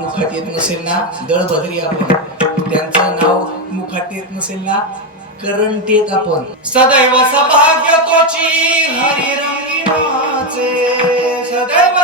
मुखात येत नसेल ना दळभद्री आपण, त्यांचं नाव मुखात येत नसेल ना करंट येत आपण. सदैव सौभाग्य तोची हरी रंगी नाचे, सदैव